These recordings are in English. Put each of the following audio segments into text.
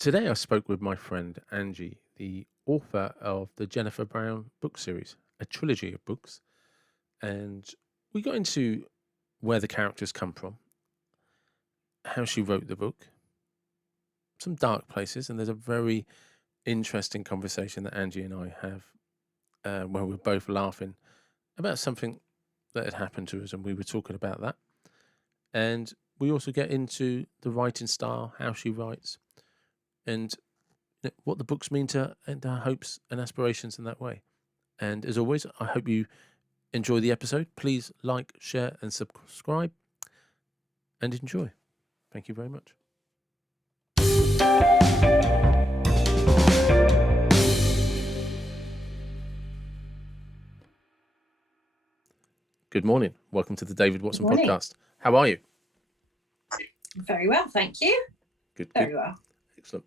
Today I spoke with my friend Angie, the author of the Jennifer Brown book series, a trilogy of books. And we got into where the characters come from, how she wrote the book, some dark places, and there's a very interesting conversation that Angie and I have where we're both laughing about something that had happened to us, and we were talking about that. And we also get into the writing style, how she writes, and what the books mean to her and her hopes and aspirations in that way. And as always, I hope you enjoy the episode. Please like, share, and subscribe and enjoy. Thank you very much. Good morning. Welcome to the David Watson podcast. How are you? Very well, thank you. Good. Very well. Excellent.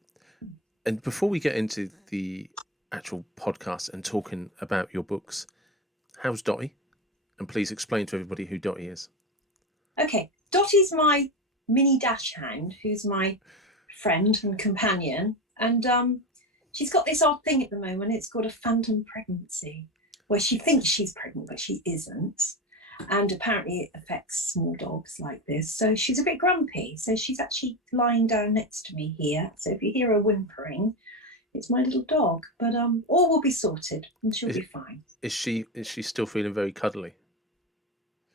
And before we get into the actual podcast and talking about your books, how's Dottie? And please explain to everybody who Dottie is. Okay, Dottie's my mini dash hound, who's my friend and companion. And she's got this odd thing at the moment. It's called a phantom pregnancy, where she thinks she's pregnant, but she isn't. And apparently it affects small dogs like this. So she's a bit grumpy. So she's actually lying down next to me here. So if you hear her whimpering, it's my little dog. But all will be sorted and she'll be fine. Is she still feeling very cuddly?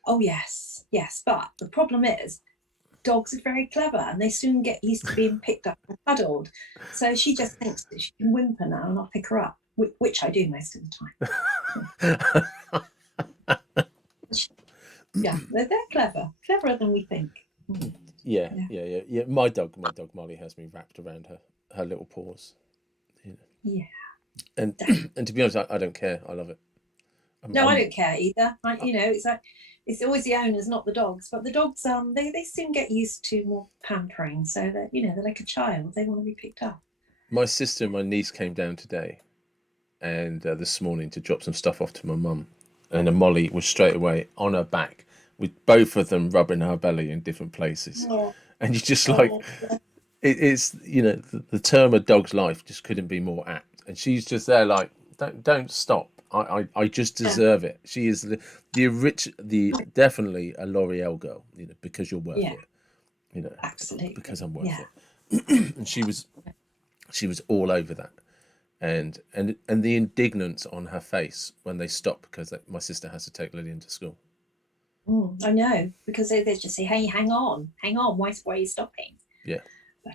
Oh, yes. But the problem is dogs are very clever and they soon get used to being picked up and cuddled. So she just thinks that she can whimper now and I'll pick her up, which I do most of the time. Yeah, they're cleverer than we think. Yeah. My dog Molly has me wrapped around her little paws. Yeah. And to be honest, I don't care. I love it. I don't care either. It's like it's always the owners, not the dogs. But the dogs, they soon get used to more pampering, so that they're like a child. They want to be picked up. My sister and my niece came down today, and this morning to drop some stuff off to my mum, and Molly was straight away on her back with both of them rubbing her belly in different places, and you just it's the term "a dog's life" just couldn't be more apt, and she's just there like don't stop. I just deserve it. She is the definitely a L'Oreal girl, because you're worth it. Absolutely, because I'm worth it. And she was all over that, and the indignance on her face when they stop because my sister has to take Lillian to school. I know, because they just say, "Hey, hang on, why are you stopping?" Yeah, but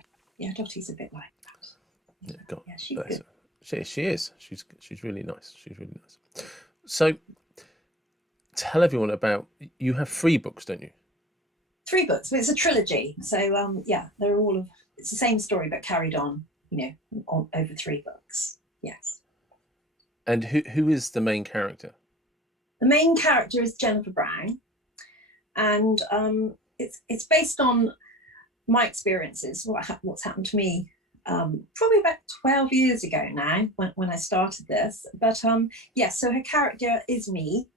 Dottie's a bit like that. She's good. She is. She's really nice. She's really nice. So, tell everyone about. You have 3 books, don't you? 3 books, but it's a trilogy. So they're all of. It's the same story, but carried on. On over 3 books. Yes. And who is the main character? The main character is Jennifer Brown, and it's based on my experiences. What's happened to me. Probably about 12 years ago now when I started this. But so her character is me.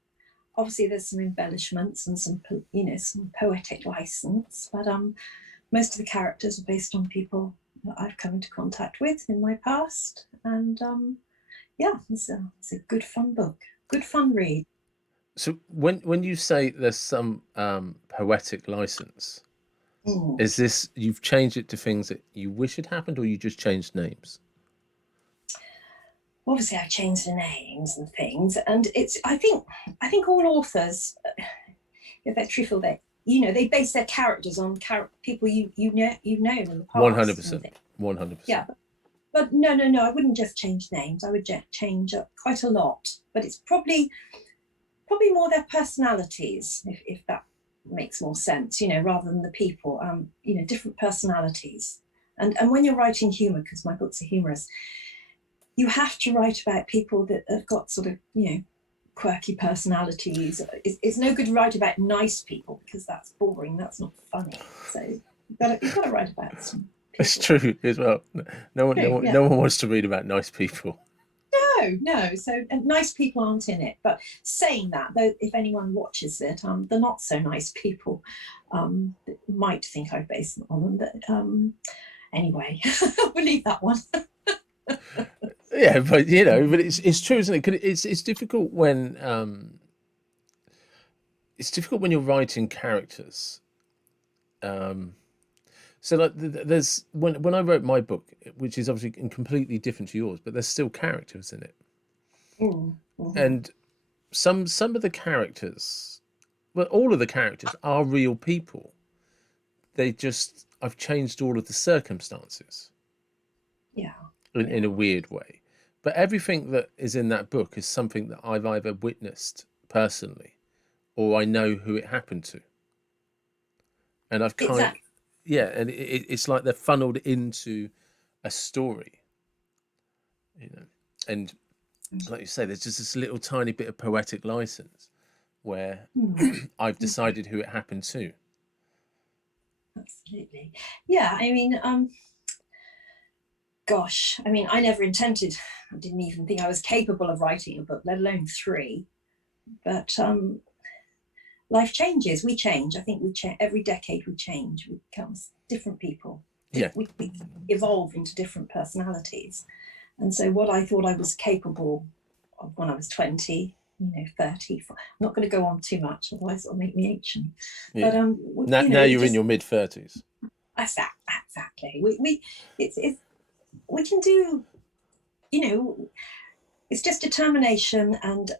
Obviously there's some embellishments and some poetic license, but most of the characters are based on people that I've come into contact with in my past. And it's a good fun book, good fun read. So when you say there's some poetic license, is this you've changed it to things that you wish had happened, or you just changed names? Obviously, I've changed the names and things, and I think all authors, if they're truthful, they base their characters on people you've known in the past. 100%. Yeah, but no, I wouldn't just change names. I would change quite a lot, but it's probably more their personalities, if that makes more sense, rather than the people, different personalities. And when you're writing humor, because my books are humorous, you have to write about people that have got sort of, quirky personalities. It's no good to write about nice people because that's boring. That's not funny. So you've got to write about some people. It's true as well. No one wants to read about nice people. No. So nice people aren't in it. But saying that, though, if anyone watches it, the not so nice people might think I've based it on them. But Anyway, we'll leave that one. Yeah, but but it's true, isn't it? 'Cause it's difficult when you're writing characters. Um, so like there's when I wrote my book, which is obviously completely different to yours, but there's still characters in it, Mm-hmm. and some of the characters, well, all of the characters are real people. I've changed all of the circumstances Yeah, in a yeah, weird way. But everything that is in that book is something that I've either witnessed personally or I know who it happened to. And exactly. yeah, and it's like they're funneled into a story, you know. And like you say, there's just this little tiny bit of poetic license where Mm, I've mm, decided who it happened to. absolutely. Yeah, I mean, gosh, I mean, I never intended, I didn't even think I was capable of writing a book, let alone three. But life changes, we change. I think we change every decade, we change, we become different people. Yeah, We evolve into different personalities. And so, what I thought I was capable of when I was 20, 30, I'm not going to go on too much, otherwise it'll make me ancient. But, yeah. Now you you're in just, your mid-30s. exactly. It's, we can do, you know, it's just determination and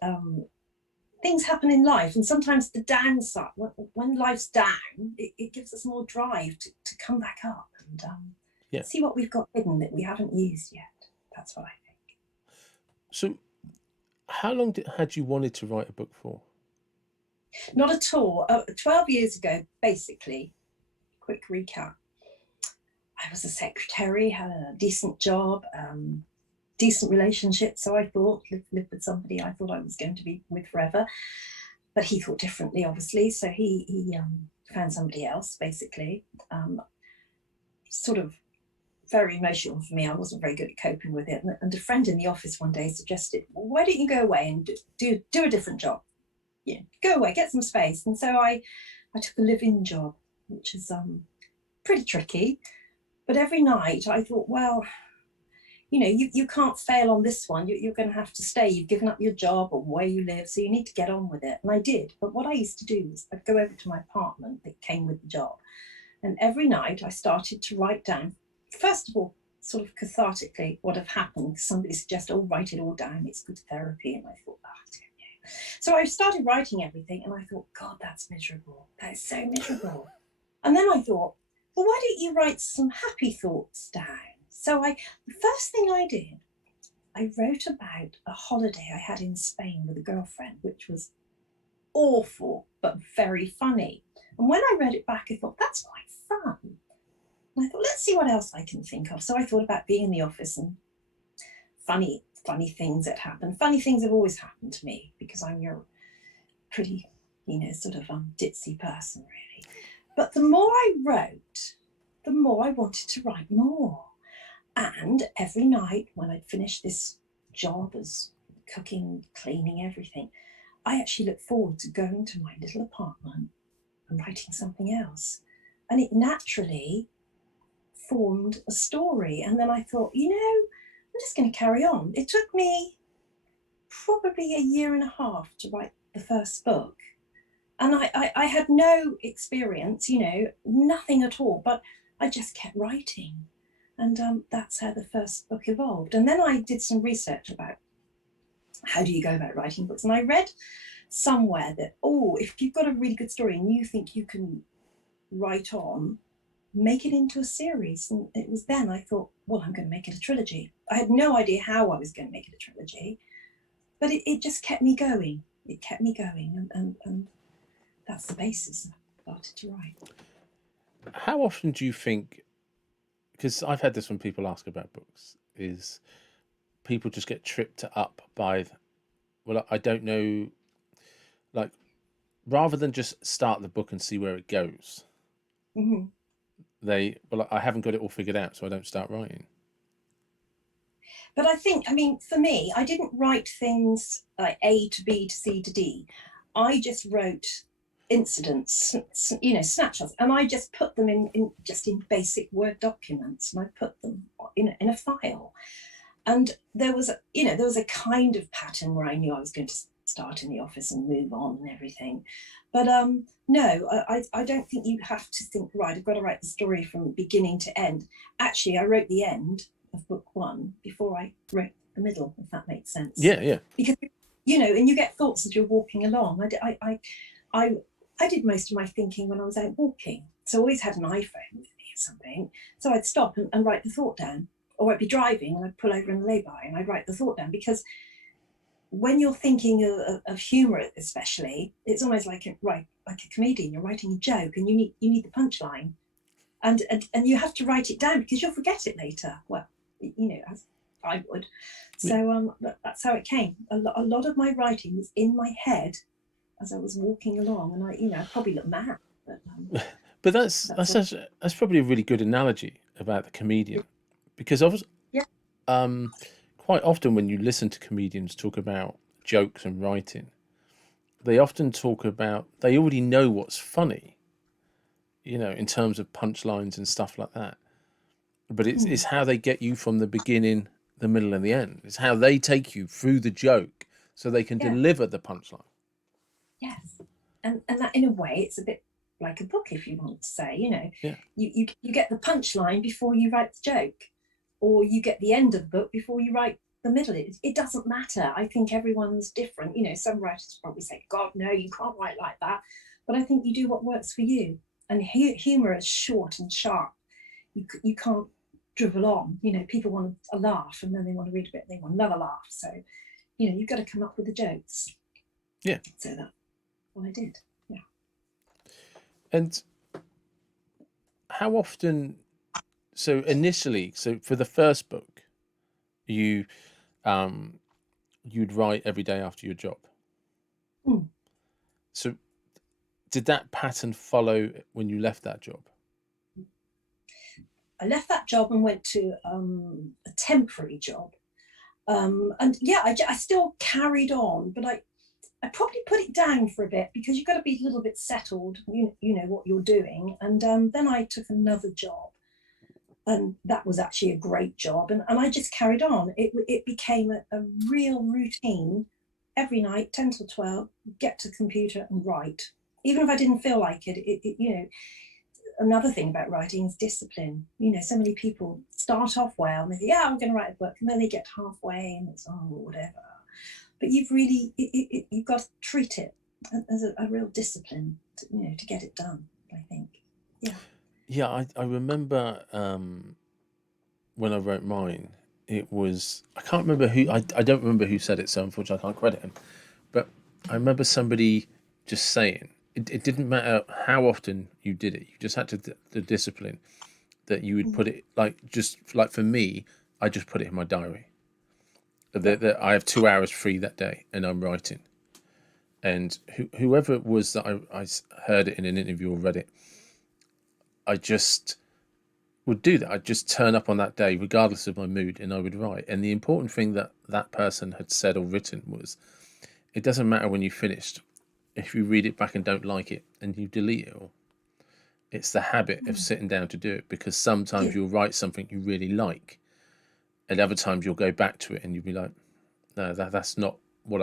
things happen in life. And sometimes the downside, when life's down, it gives us more drive to come back up and Yeah. see what we've got hidden that we haven't used yet. That's what I think. So how long had you wanted to write a book for? Not at all. 12 years ago, basically, quick recap. I was a secretary, had a decent job, decent relationship. So I thought, lived with somebody I thought I was going to be with forever. But he thought differently, obviously. So he found somebody else, basically. Sort of very emotional for me. I wasn't very good at coping with it. And a friend in the office one day suggested, well, why don't you go away and do a different job? Yeah, go away, get some space. And so I took a live-in job, which is pretty tricky. But every night I thought, well, you can't fail on this one. You're going to have to stay. You've given up your job or where you live, so you need to get on with it. And I did. But what I used to do was I'd go over to my apartment that came with the job. And every night I started to write down, first of all, sort of cathartically what had happened. Somebody suggested, oh, write it all down. It's good therapy. And I thought, yeah. So I started writing everything and I thought, God, that's miserable. That is so miserable. And then I thought, well, why don't you write some happy thoughts down? So the first thing I did, I wrote about a holiday I had in Spain with a girlfriend, which was awful, but very funny. And when I read it back, I thought, that's quite fun. And I thought, let's see what else I can think of. So I thought about being in the office and funny things that happen. Funny things have always happened to me because I'm your pretty, sort of ditzy person, really. But the more I wrote, the more I wanted to write more. And every night when I'd finished this job as cooking, cleaning, everything, I actually looked forward to going to my little apartment and writing something else. And it naturally formed a story. And then I thought, I'm just going to carry on. It took me probably a year and a half to write the first book. And I had no experience, nothing at all, but I just kept writing. And that's how the first book evolved. And then I did some research about how do you go about writing books. And I read somewhere that, if you've got a really good story and you think you can write on, make it into a series. And it was then I thought, well, I'm going to make it a trilogy. I had no idea how I was going to make it a trilogy, but it just kept me going. It kept me going. And that's the basis I started to write. How often do you think, because I've had this when people ask about books, is people just get tripped up by, well, I don't know, like, rather than just start the book and see where it goes, Mm-hmm. I haven't got it all figured out, so I don't start writing. But I mean, for me, I didn't write things like A to B to C to D. I just wrote incidents, snapshots, and I just put them in basic Word documents, and I put them in a file. And there was a kind of pattern where I knew I was going to start in the office and move on and everything. But no, I don't think you have to think, right, I've got to write the story from beginning to end. Actually, I wrote the end of book one before I wrote the middle, if that makes sense. Yeah. Because and you get thoughts as you're walking along. I did most of my thinking when I was out walking. So I always had an iPhone with me or something. So I'd stop and write the thought down. Or I'd be driving and I'd pull over in the lay-by and I'd write the thought down, because when you're thinking of humor, especially, it's almost like a comedian. You're writing a joke and you need the punchline, and you have to write it down because you'll forget it later. Well, as I would. So that's how it came. A lot of my writing was in my head as I was walking along, and I probably look mad, but that's probably a really good analogy about the comedian, because obviously, quite often when you listen to comedians talk about jokes and writing, they often talk about, they already know what's funny, in terms of punchlines and stuff like that. But it's how they get you from the beginning, the middle, and the end. It's how they take you through the joke so they can deliver the punchline. Yes, and that, in a way, it's a bit like a book, if you want to say. You get the punchline before you write the joke, or you get the end of the book before you write the middle. It doesn't matter. I think everyone's different. Some writers probably say, God, no, you can't write like that. But I think you do what works for you. And humor is short and sharp. You can't drivel on. People want a laugh, and then they want to read a bit, they want another laugh. So, you've got to come up with the jokes. Yeah. So that's what I did. Yeah. And how often... So initially, for the first book, you'd write every day after your job. So did that pattern follow when you left that job? I left that job and went to a temporary job. And yeah, I still carried on, but I probably put it down for a bit, because you've got to be a little bit settled, you know what you're doing. And then I took another job. And that was actually a great job. And I just carried on. It became a real routine. Every night, 10 till 12, get to the computer and write. Even if I didn't feel like it. Another thing about writing is discipline. So many people start off well and they think, yeah, I'm going to write a book. And then they get halfway and it's, whatever. But you've got to treat it as a real discipline, to get it done, I think. Yeah. Yeah, I remember when I wrote mine, it was, I can't remember who, I don't remember who said it, so unfortunately I can't credit him. But I remember somebody just saying, it didn't matter how often you did it, you just had to the discipline that you would put it, just like for me, I just put it in my diary. That I have 2 hours free that day and I'm writing. And whoever it was that I heard it in an interview or read it, I just would do that. I'd just turn up on that day, regardless of my mood, and I would write. And the important thing that person had said or written was, it doesn't matter when you finished. If you read it back and don't like it, and you delete it all. It's the habit of sitting down to do it, because sometimes you'll write something you really like, and other times you'll go back to it and you'll be like, no, that's not what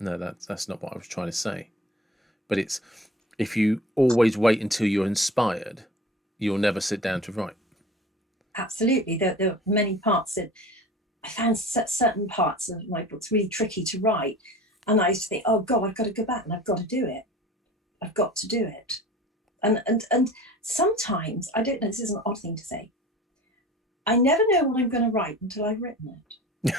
that's not what I was trying to say. But it's, if you always wait until you're inspired, you'll never sit down to write. Absolutely. There are many parts that I found certain parts of my books really tricky to write. And I used to think, oh God, I've got to go back and I've got to do it. I've got to do it. And sometimes, I don't know, this is an odd thing to say, I never know what I'm going to write until I've written it.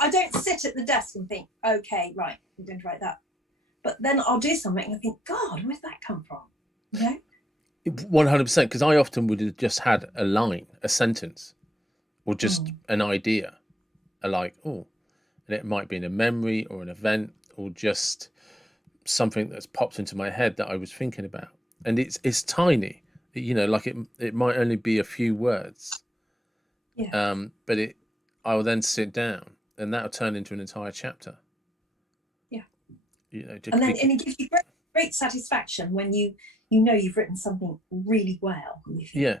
I don't sit at the desk and think, okay, right, I'm going to write that. But then I'll do something and I think, God, where's that come from? 100%, because I often would have just had a line, a sentence, or just an idea, and it might be in a memory or an event or just something that's popped into my head that I was thinking about. And it's tiny, it might only be a few words. Yeah. But I will then sit down and that'll turn into an entire chapter. Yeah. And then it gives you break. great satisfaction when you know you've written something really well. And you think, Yeah,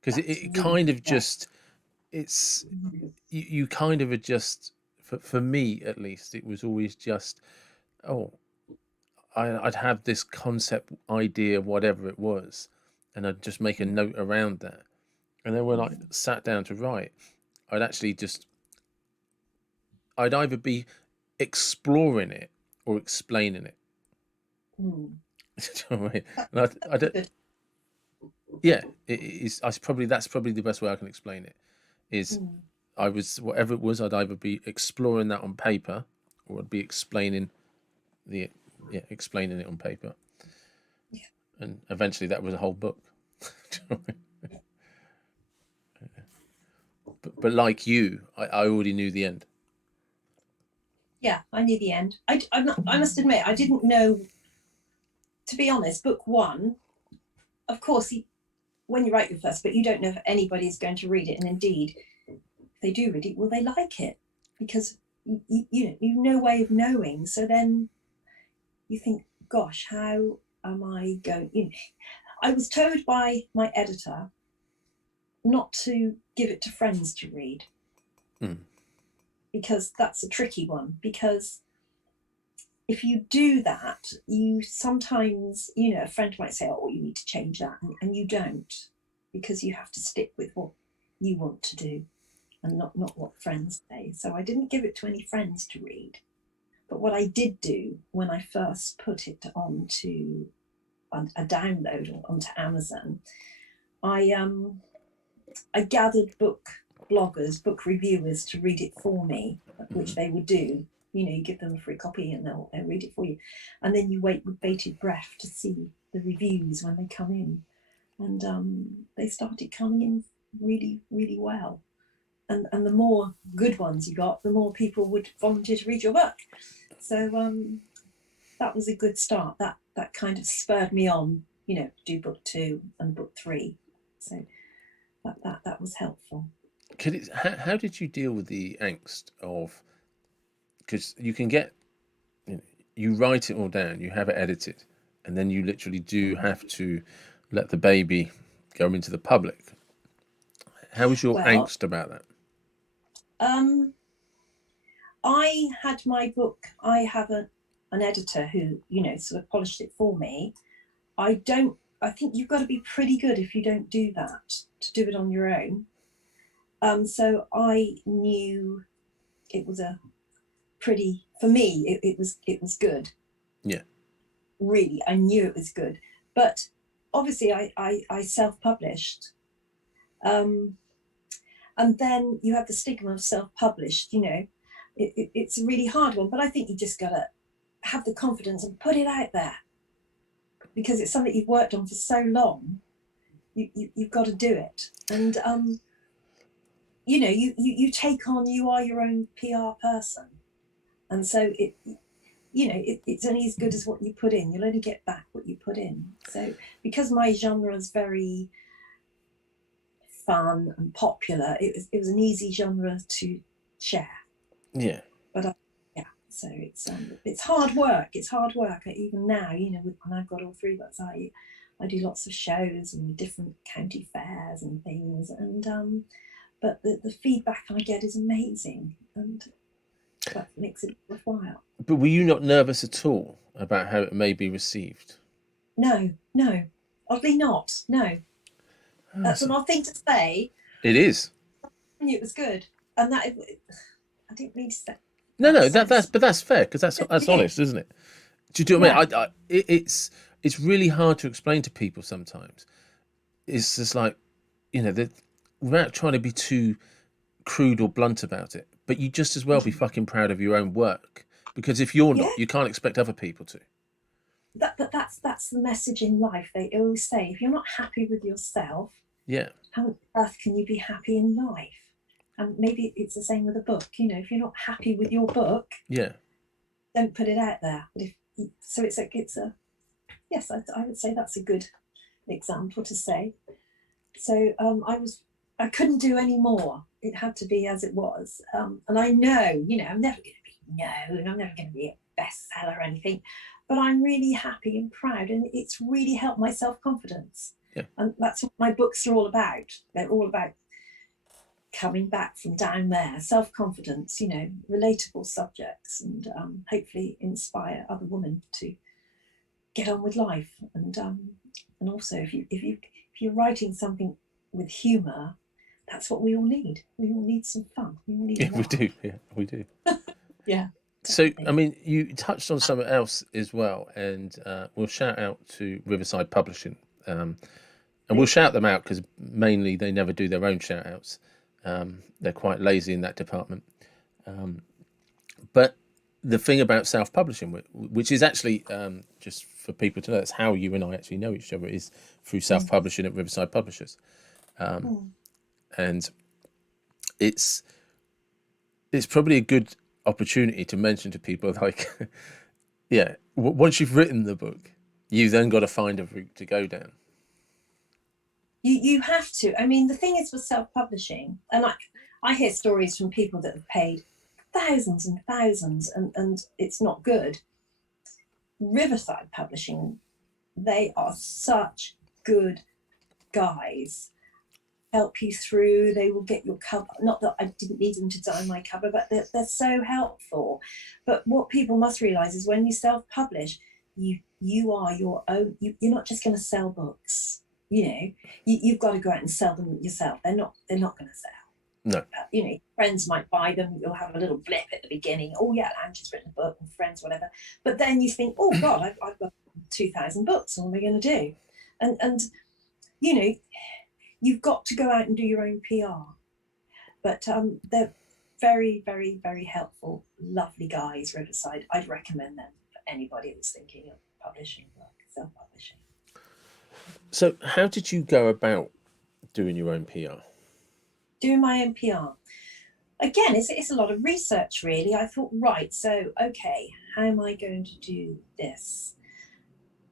because that's it really kind of well. just, it's, you kind of are just, for me at least, it was always just, oh, I'd have this concept idea, whatever it was, and I'd just make a note around that. And then when I sat down to write, I'd actually just, I'd either be exploring it or explaining it. Mm. Do you know what I mean? And I don't, Good. yeah, it is. That's probably the best way I can explain it. Is Mm. I was, whatever it was, I'd either be exploring that on paper, or I'd be explaining the, yeah, explaining it on paper, Yeah. and eventually that was a whole book. But like you, I already knew the end. Yeah, I knew the end. I must admit, I didn't know, to be honest, book one, of course, when you write your first book, you don't know if anybody is going to read it. And indeed, if they do read it, will they like it? Because you've no way of knowing. So then you think, gosh, how am I going? I was told by my editor not to give it to friends to read, Mm. because that's a tricky one. Because if you do that, you sometimes, a friend might say, oh, you need to change that. And you don't, because you have to stick with what you want to do and not what friends say. So I didn't give it to any friends to read. But what I did do when I first put it onto a download onto Amazon, I gathered book bloggers, book reviewers to read it for me, which they would do. You give them a free copy and they'll read it for you. And then you wait with bated breath to see the reviews when they come in. And they started coming in really, really well. And the more good ones you got, the more people would volunteer to read your book. So that was a good start. That kind of spurred me on, do book 2 and book 3. So that was helpful. How did you deal with the angst of, because you can get, you write it all down, you have it edited, and then you literally do have to let the baby go into the public. How was your Well, angst about that? I had my book. I have an editor who, sort of polished it for me. I think you've got to be pretty good if you don't do that, to do it on your own. So I knew it was for me, it was good. Yeah. Really, I knew it was good. But obviously I self-published. And then you have the stigma of self-published, it's a really hard one, but I think you just got to have the confidence and put it out there, because it's something you've worked on for so long. You've got to do it. And you take on, you are your own PR person, and so it's only as good as what you put in. You'll only get back what you put in. So because my genre is very fun and popular, it was an easy genre to share. Yeah. But yeah, so it's hard work. It's hard work. Even now, when I've got all 3 books, I do lots of shows and different county fairs and things, and but the feedback I get is amazing, and that makes it worthwhile. But were you not nervous at all about how it may be received? No, oddly not. No, that's an odd thing to say. It is. I knew it was good, and that I didn't mean to say. No, that's fair, because that's Yeah. honest, isn't it? Do you know what I mean? It's really hard to explain to people sometimes. It's just like, without trying to be too crude or blunt about it, but you just as well be fucking proud of your own work, because if you're Yeah. not, you can't expect other people to. That's the message in life. They always say, if you're not happy with yourself, Yeah. how on earth can you be happy in life? And maybe it's the same with a book. If you're not happy with your book, Yeah. don't put it out there. But it's a yes, I would say that's a good example to say. So I couldn't do any more. It had to be as it was. And I know, I'm never going to be known. I'm never going to be a bestseller or anything. but I'm really happy and proud, and it's really helped my self-confidence. Yeah. And that's what my books are all about. They're all about coming back from down there, self-confidence, you know, relatable subjects, and hopefully inspire other women to get on with life. And also, if you're writing something with humour, that's what we all need. We all need some fun. We all need Yeah, a we laugh. do. Yeah, we do. Yeah. So, I Definitely. mean, you touched on something else as well, and we'll shout out to Riverside Publishing. And we'll shout them out because mainly they never do their own shout outs. They're quite lazy in that department. But the thing about self publishing, which is actually just for people to know, that's how you and I actually know each other, is through self publishing at Riverside Publishers. And it's probably a good opportunity to mention to people, like, yeah, once you've written the book, you then got to find a route to go down. You have to. I mean, the thing is with self-publishing, and I hear stories from people that have paid thousands and thousands, and it's not good. Riverside Publishing, they are such good guys. Help you through. They will get your cover. Not that I didn't need them to design my cover, but they're so helpful. But what people must realize is when you self-publish, you are your own. You're not just going to sell books. You know, you've got to go out and sell them yourself. They're not going to sell. No. You know, friends might buy them. You'll have a little blip at the beginning. Oh yeah, Angie's written a book, and friends, whatever. But then you think, oh God, I've got 2,000 books. What am I going to do? And you know, you've got to go out and do your own PR. But they're very, very, very helpful, lovely guys, Riverside. I'd recommend them for anybody that's thinking of publishing, like self-publishing. So, how did you go about doing your own PR? Doing my own PR. Again, it's a lot of research, really. I thought, right, so, okay, how am I going to do this?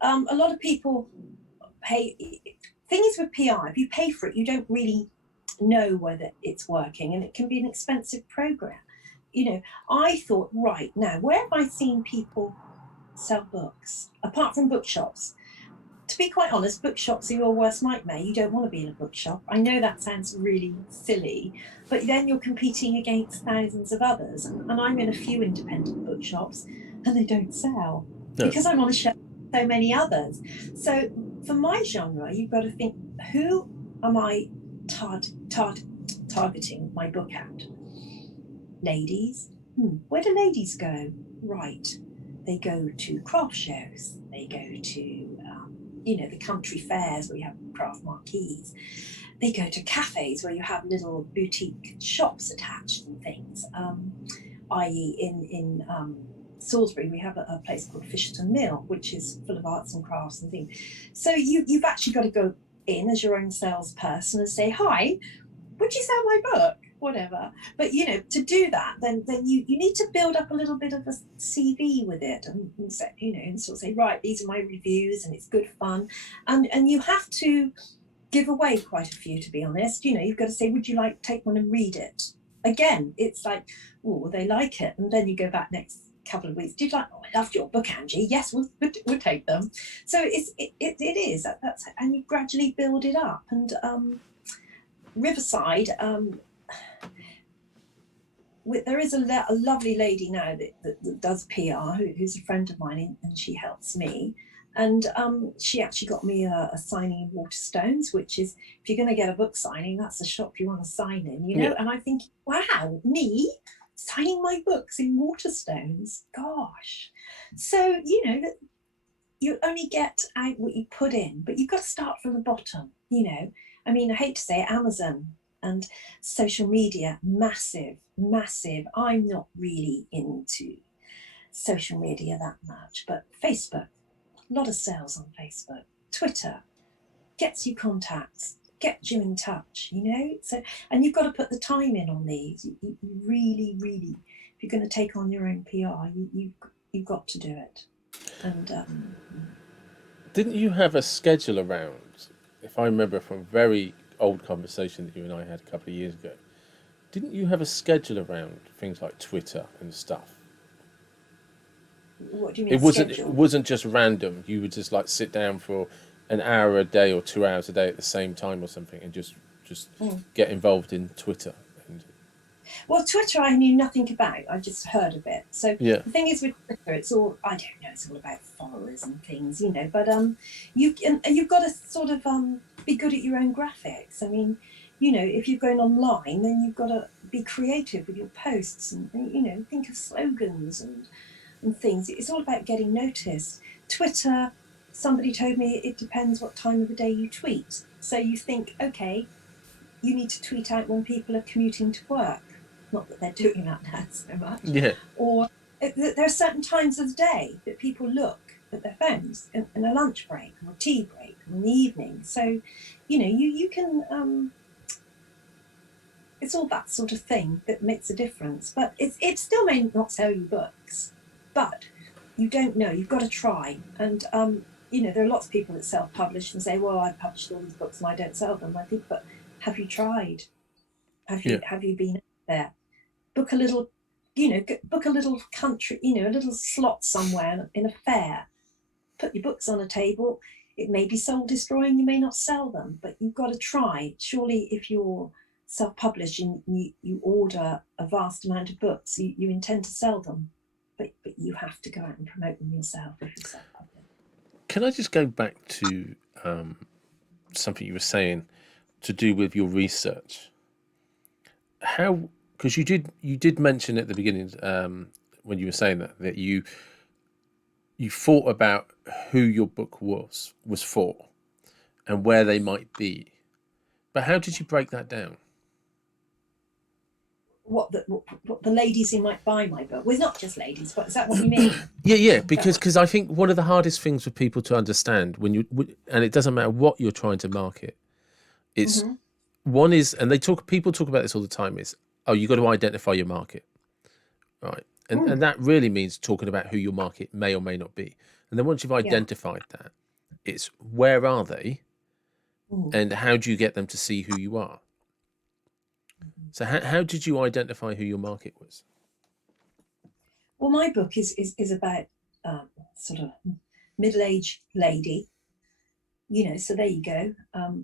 A lot of people pay. Thing is with PR, if you pay for it, you don't really know whether it's working, and it can be an expensive program. You know, I thought, right, now, where have I seen people sell books, apart from bookshops? To be quite honest, bookshops are your worst nightmare. You don't want to be in a bookshop. I know that sounds really silly, but then you're competing against thousands of others. And I'm in a few independent bookshops, and they don't sell because I'm on a shelf with so many others. So for my genre, you've got to think, who am I targeting my book at? Ladies. Where do ladies go? Right. They go to craft shows. They go to the country fairs where you have craft marquees. They go to cafes where you have little boutique shops attached and things. I.e., in Salisbury, we have a place called Fisherton Mill, which is full of arts and crafts and things. So you've actually got to go in as your own salesperson and say, "Hi, would you sell my book?" Whatever. But to do that, then you need to build up a little bit of a CV with it, and say, and sort of say, right, these are my reviews, and it's good fun, and you have to give away quite a few, to be honest. You've got to say, would you like to take one and read it? Again, it's like, oh, will they like it? And then you go back next couple of weeks. Did you like? Oh, I loved your book, Angie. Yes, we'll take them. So it is that's, and you gradually build it up. And Riverside. There is a lovely lady now that does PR, who's a friend of mine, and she helps me. And she actually got me a signing in Waterstones, which is, if you're going to get a book signing, that's the shop you want to sign in, Yeah. And I think, wow, me signing my books in Waterstones, gosh. So, you only get out what you put in, but you've got to start from the bottom, I mean, I hate to say it, Amazon and social media, massive. I'm not really into social media that much, but Facebook, a lot of sales on Facebook. Twitter gets you contacts, gets you in touch, So, and you've got to put the time in on these. You really, really, if you're going to take on your own PR, you've got to do it. And didn't you have a schedule around? If I remember from a very old conversation that you and I had a couple of years ago, didn't you have a schedule around things like Twitter and stuff? What do you mean It wasn't. It schedule? wasn't just random. You would just like sit down for an hour a day or 2 hours a day at the same time or something, and just Mm. get involved in Twitter. And Well, Twitter, I knew nothing about. I just heard of it. So yeah, the thing is with Twitter, it's all I don't know. It's all about followers and things, you know. But you've got to sort of be good at your own graphics. I mean, you know, if you're going online, then you've got to be creative with your posts and you know think of slogans and things. It's all about getting noticed. Twitter. Somebody told me it depends what time of the day you tweet. So you think, okay, you need to tweet out when people are commuting to work. Not that they're doing that now so much. yeah, Or there are certain times of the day that people look at their phones in a lunch break or a tea break or in the evening. So, you know, you can, it's all that sort of thing that makes a difference. But it still may not sell you books, but you don't know. You've got to try. And, you know, there are lots of people that self-publish and say, well, I've published all these books and I don't sell them. I think, but have you tried? yeah. Have you been there? Book a little, you know, book a little country, you know, a little slot somewhere in a fair. Put your books on a table. It may be soul destroying. You may not sell them, but you've got to try. Surely, if you're self-publishing, you order a vast amount of books, you intend to sell them, but you have to go out and promote them yourself if you're self-published. Can I just go back to something you were saying to do with your research? How? Because you did mention at the beginning when you were saying that you thought about who your book was for and where they might be. But how did you break that down? What the ladies who might buy my book? Well, it's not just ladies, but is that what you mean? Yeah, Is that because I think one of the hardest things for people to understand when and it doesn't matter what you're trying to market, it's mm-hmm. one is, and people talk about this all the time, is, oh, you got to identify your market, right? And that really means talking about who your market may or may not be. And then once you've Yeah. identified that, it's where are they Mm. and how do you get them to see who you are? So how did you identify who your market was? Well, my book is about sort of middle-aged lady, you know. So there you go.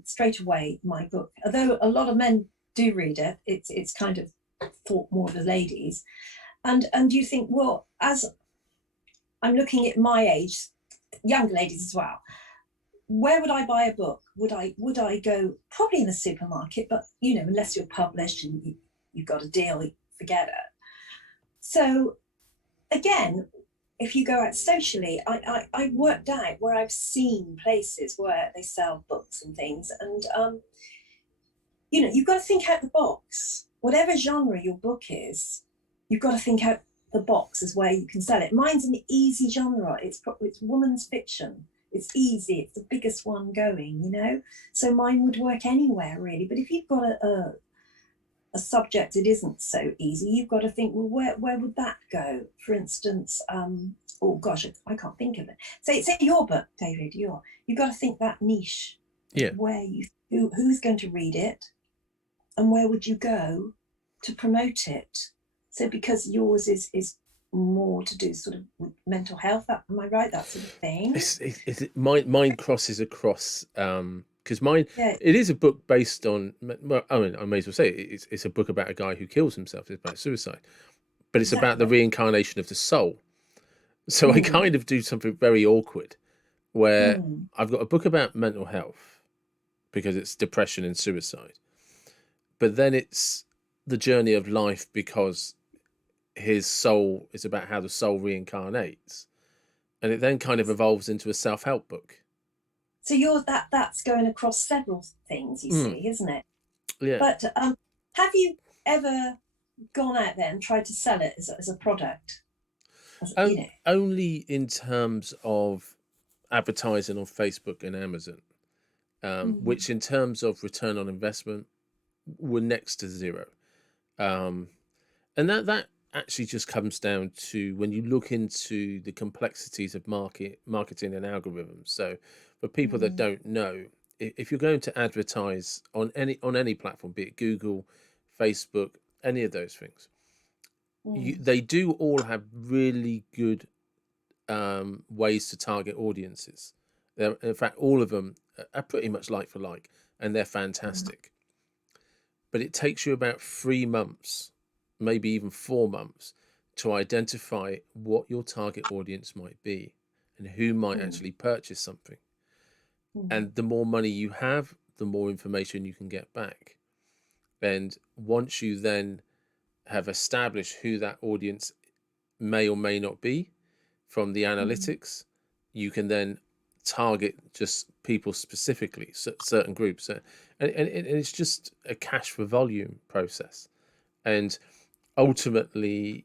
Straight away, my book, although a lot of men do read it, it's kind of thought more of the ladies. And you think, well, as I'm looking at my age, younger ladies as well, where would I buy a book? Would I go probably in the supermarket? But you know, unless you're published and you've got a deal, forget it. So again, if you go out socially, I worked out where I've seen places where they sell books and things, and you know, you've got to think out the box. Whatever genre your book is, you've got to think out the box as where you can sell it. Mine's an easy genre. It's women's fiction. It's easy. It's the biggest one going, you know. So mine would work anywhere really. But if you've got a subject that isn't so easy, you've got to think, well, where would that go? For instance, oh gosh, I can't think of it. Say your book, David. You've got to think that niche, Yeah. where who's going to read it, and where would you go to promote it? So because yours is more to do sort of with mental health, am I right? That sort of thing. Mine crosses across because mine, Yeah. it is a book based on, well, I mean, I may as well say it's a book about a guy who kills himself. It's about suicide, but it's about the Exactly. reincarnation of the soul. So I Mm, kind of do something very awkward where mm, I've got a book about mental health because it's depression and suicide, but then it's the journey of life because his soul is about how the soul reincarnates, and it then kind of evolves into a self-help book. so that's going across several things, you Mm, see, isn't it? yeah. But have you ever gone out there and tried to sell it as a product? You know. Only in terms of advertising on Facebook and Amazon, Mm, which in terms of return on investment were next to zero. Um, and that actually just comes down to when you look into the complexities of marketing and algorithms. So for people that mm, don't know, if you're going to advertise on any platform, be it Google, Facebook, any of those things, mm, they do all have really good ways to target audiences. In fact, all of them are pretty much like for like, and they're fantastic. But it takes you about 3 months, maybe even 4 months, to identify what your target audience might be and who might actually purchase something. And the more money you have, the more information you can get back. And once you then have established who that audience may or may not be from the analytics, you can then target just people specifically, certain groups. And it's just a cash for volume process. And ultimately,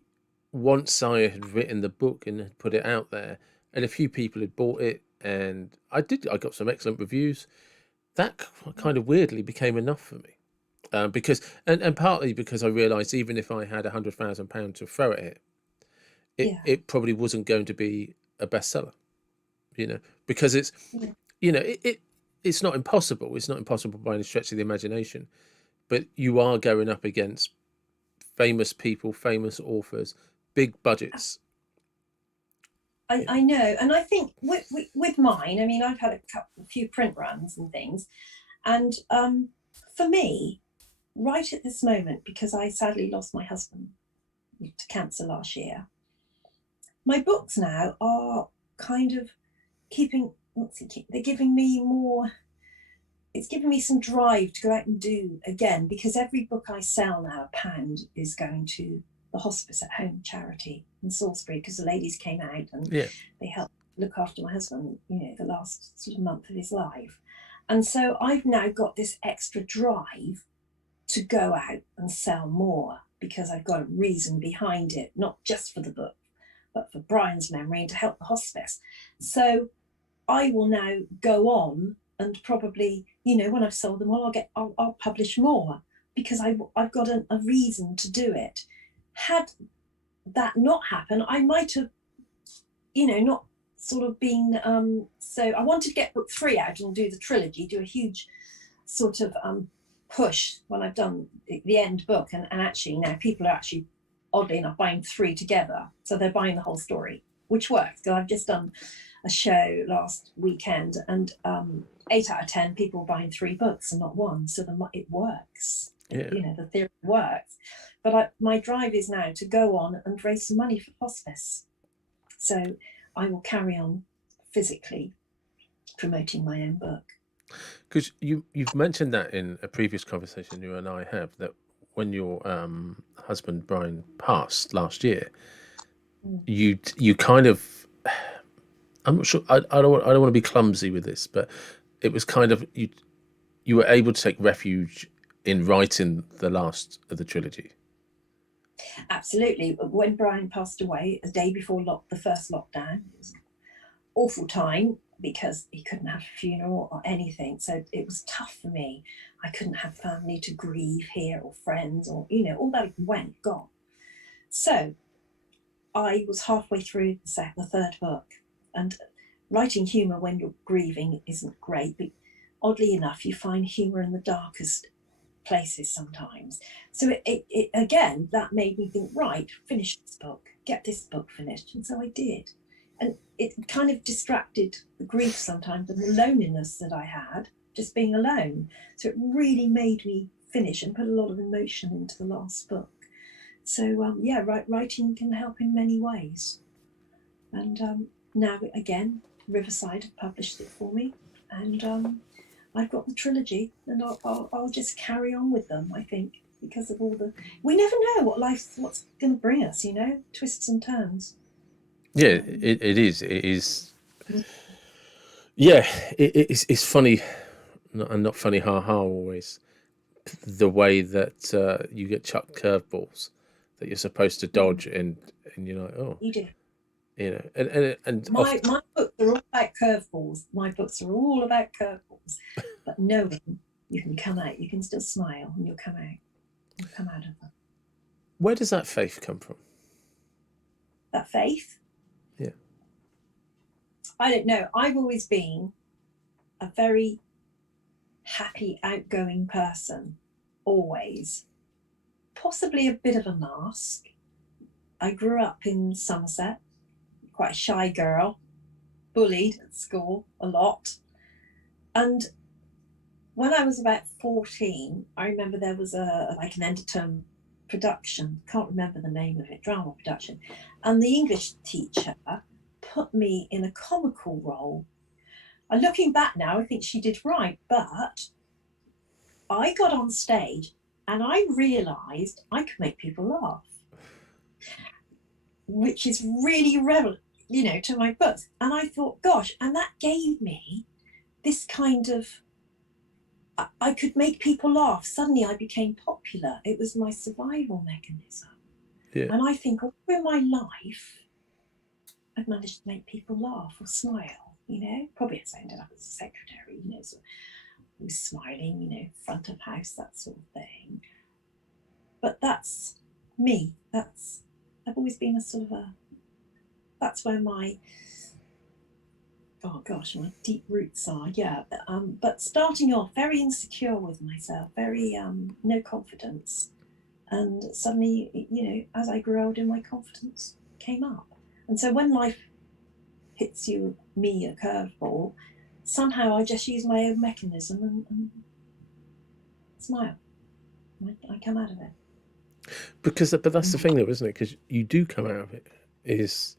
once I had written the book and had put it out there, and a few people had bought it, and I got some excellent reviews, that kind of weirdly became enough for me. Because and partly because I realised even if I had £100,000 to throw at it, it probably wasn't going to be a bestseller, because it's it's not impossible. It's not impossible by any stretch of the imagination, but you are going up against famous people, famous authors, big budgets. I know, and I think with mine, I mean, I've had a few print runs and things, and for me, right at this moment, because I sadly lost my husband to cancer last year, my books now are kind of they're giving me more, it's giving me some drive to go out and do again, because every book I sell now, £1, is going to the Hospice at Home charity in Salisbury, because the ladies came out and they helped look after my husband, the last sort of month of his life. And so I've now got this extra drive to go out and sell more, because I've got a reason behind it, not just for the book, but for Brian's memory and to help the hospice. So I will now go on and probably, when I've sold them all, I'll publish more, because I've got a reason to do it. Had that not happened, I might have, not sort of been, so I wanted to get book 3 out and do the trilogy, do a huge sort of push when I've done the end book. And actually now people are actually, oddly enough, buying 3 together. So they're buying the whole story, which works, because I've just done a show last weekend, and 8 out of 10 people are buying 3 books and not 1. So it works. The theory works. But my drive is now to go on and raise some money for hospice. So I will carry on physically promoting my own book. Because you've mentioned that in a previous conversation you and I have, that when your husband Brian passed last year, you kind of, I'm not sure, I don't want to be clumsy with this, but it was kind of, you were able to take refuge in writing the last of the trilogy. Absolutely. When Brian passed away, a day before the first lockdown, it was an awful time, because he couldn't have a funeral or anything. So it was tough for me. I couldn't have family to grieve here, or friends, or, all that gone. So I was halfway through the 3rd book, and writing humour when you're grieving isn't great, but oddly enough, you find humour in the darkest places sometimes. So it again, that made me think, right, finish this book, get this book finished. And so I did. And it kind of distracted the grief sometimes, and the loneliness that I had, just being alone. So it really made me finish and put a lot of emotion into the last book. So writing can help in many ways. And now again, Riverside have published it for me, and I've got the trilogy, and I'll just carry on with them, I think, because of all we never know what's going to bring us, twists and turns. Yeah, it is. Yeah, it's funny, and not funny, always, the way that you get chucked curveballs that you're supposed to dodge, and you're like, oh, you do. And my books are all about curveballs. My books are all about curveballs, but knowing you can come out, you can still smile, and you'll come out. You'll come out of them. Where does that faith come from? That faith? Yeah. I don't know. I've always been a very happy, outgoing person, always. Possibly a bit of a mask. I grew up in Somerset, quite a shy girl, bullied at school a lot. And when I was about 14, I remember there was an end of term production, can't remember the name of it, drama production. And the English teacher put me in a comical role. And looking back now, I think she did right, but I got on stage and I realised I could make people laugh, which is really relevant, to my books. And I thought, gosh, and that gave me this kind of, I could make people laugh. Suddenly I became popular. It was my survival mechanism. Yeah. And I think all in my life, I've managed to make people laugh or smile, probably as I ended up as a secretary, so I was smiling, front of house, that sort of thing. But that's me. I've always been a sort of that's where my, oh gosh, my deep roots are, yeah. But starting off very insecure with myself, very no confidence. And suddenly, as I grew older, my confidence came up. And so when life hits me a curveball, somehow I just use my own mechanism and smile. I come out of it. But that's the thing, though, isn't it? Because you do come out of it. Is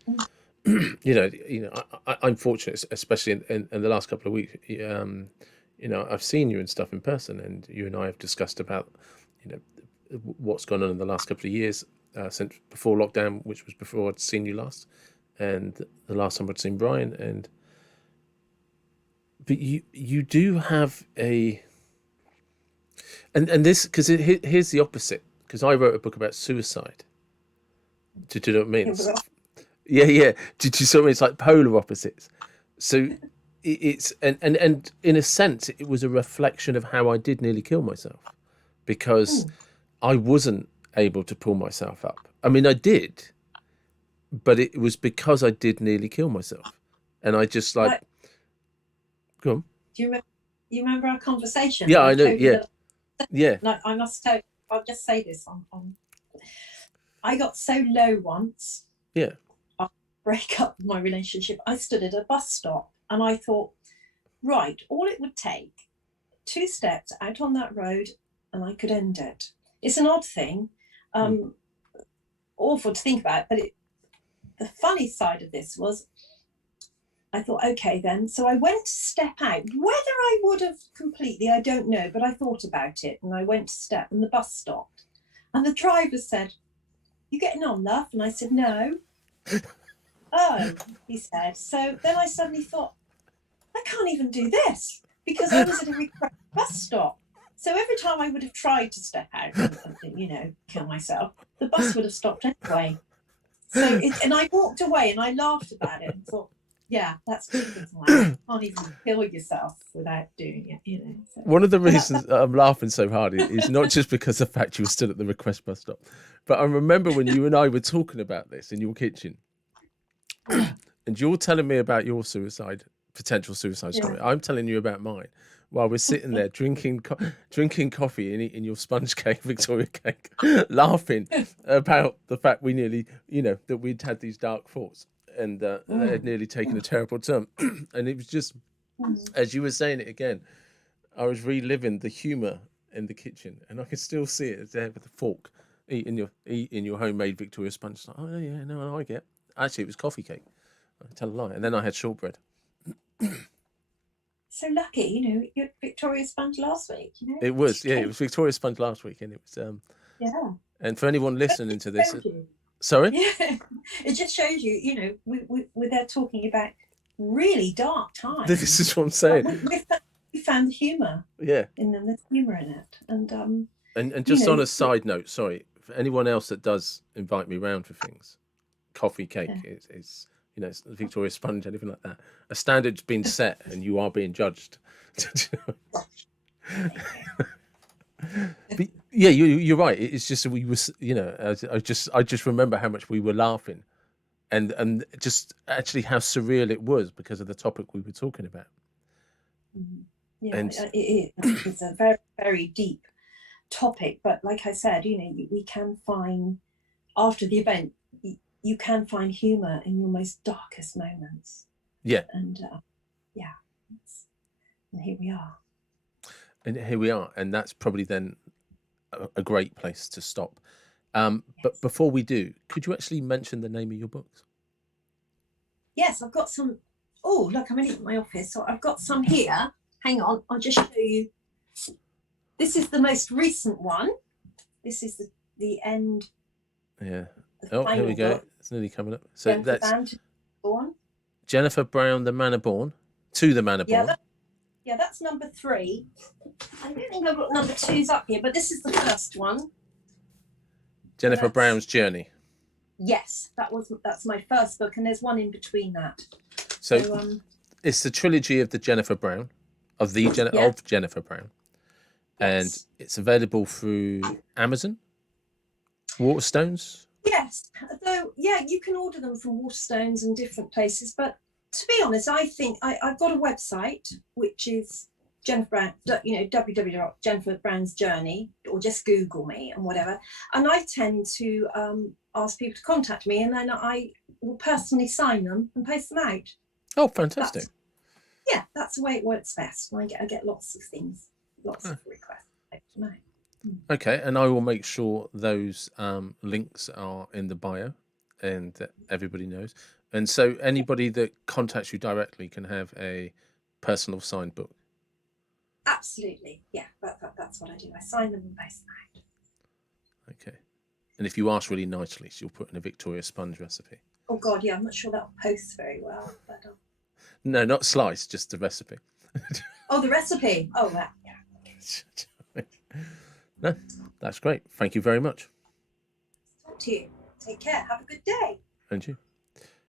I'm fortunate, especially in the last couple of weeks. I've seen you and stuff in person, and you and I have discussed about what's gone on in the last couple of years since before lockdown, which was before I'd seen you last, and the last time I'd seen Brian. But you do have and this, because here's the opposite. Because I wrote a book about suicide. Do you know what I mean? Yeah. Did you see what I mean? It's like polar opposites. So it's and in a sense, it was a reflection of how I did nearly kill myself, because I wasn't able to pull myself up. I mean, I did, but it was because I did nearly kill myself, and I just like. Go on. Do you remember our conversation? Yeah, I know. Yeah. No, I must tell you, I'll just say this on I got so low once. Yeah. I break up my relationship. I stood at a bus stop and I thought, right, all it would take 2 steps out on that road and I could end it. It's an odd thing, awful to think about, but the funny side of this was I thought, okay then. So I went to step out. Whether I would have completely, I don't know, but I thought about it and I went to step and the bus stopped. And the driver said, "You getting on, love?" And I said, "No." "Oh," he said. So then I suddenly thought, I can't even do this because I was at a bus stop. So every time I would have tried to step out and kill myself, the bus would have stopped anyway. So and I walked away and I laughed about it and thought, yeah, that's typical. You can't even kill yourself without doing it, So. One of the reasons I'm laughing so hard is not just because of the fact you were still at the request bus stop, but I remember when you and I were talking about this in your kitchen, and you're telling me about your potential suicide story. I'm telling you about mine, while we're sitting there drinking coffee and eating your sponge cake, Victoria cake, laughing about the fact we nearly, that we'd had these dark thoughts. And that had nearly taken a terrible turn. And it was just, as you were saying it again, I was reliving the humour in the kitchen, and I could still see it there with the fork, eating your homemade Victoria sponge. Like, oh yeah, no, I get. Actually, it was coffee cake. I tell a lie. And then I had shortbread. So lucky, you had Victoria sponge last week. It was Victoria sponge last week, and it was yeah. And for anyone listening to this. Sorry? Yeah, it just shows you, we're there talking about really dark times. This is what I'm saying. We found the humour. Yeah. In them, there's humour in it. And just on a side note, sorry, for anyone else that does invite me round for things, coffee, cake is it's Victoria sponge, anything like that. A standard's been set and you are being judged. But yeah, you're right. It's just we was, I just remember how much we were laughing, and just actually how surreal it was because of the topic we were talking about. Yeah, and it's a very, very deep topic. But like I said, we can find after the event, you can find humour in your most darkest moments. Yeah. And yeah, and here we are. And here we are. And that's probably then a great place to stop. But before we do, could you actually mention the name of your books? Yes, I've got some. Oh, look, I'm only at my office. So I've got some here. Hang on, I'll just show you. This is the most recent one. This is the end. Yeah. Oh, here we go. Book. It's nearly coming up. So Jennifer that's Brown, Jennifer Brown, The Manor Born, To the Manor Born. That's number 3. I don't think I've got number 2s up here, but this is the first one. Jennifer Brown's Journey. Yes, that's my first book, and there's one in between that. So it's the trilogy of the Jennifer Brown, of Jennifer Brown, and it's available through Amazon, Waterstones. Yes, though you can order them from Waterstones and different places, but to be honest, I think I've got a website which is Jennifer Brown, www.Jennifer Brown's Journey, or just Google me and whatever. And I tend to ask people to contact me, and then I will personally sign them and post them out. Oh, fantastic! That's the way it works best. I get lots of things, lots of requests. Okay, and I will make sure those links are in the bio, and that everybody knows. And so anybody that contacts you directly can have a personal signed book. Absolutely, yeah. That's what I do. I sign them and post them out. Okay, and if you ask really nicely, she'll put in a Victoria sponge recipe. Oh God, yeah. I'm not sure that'll post very well, but. No, not slice, just the recipe. Oh, the recipe. Oh, that. Yeah. No, that's great. Thank you very much. Talk to you. Take care. Have a good day. And you.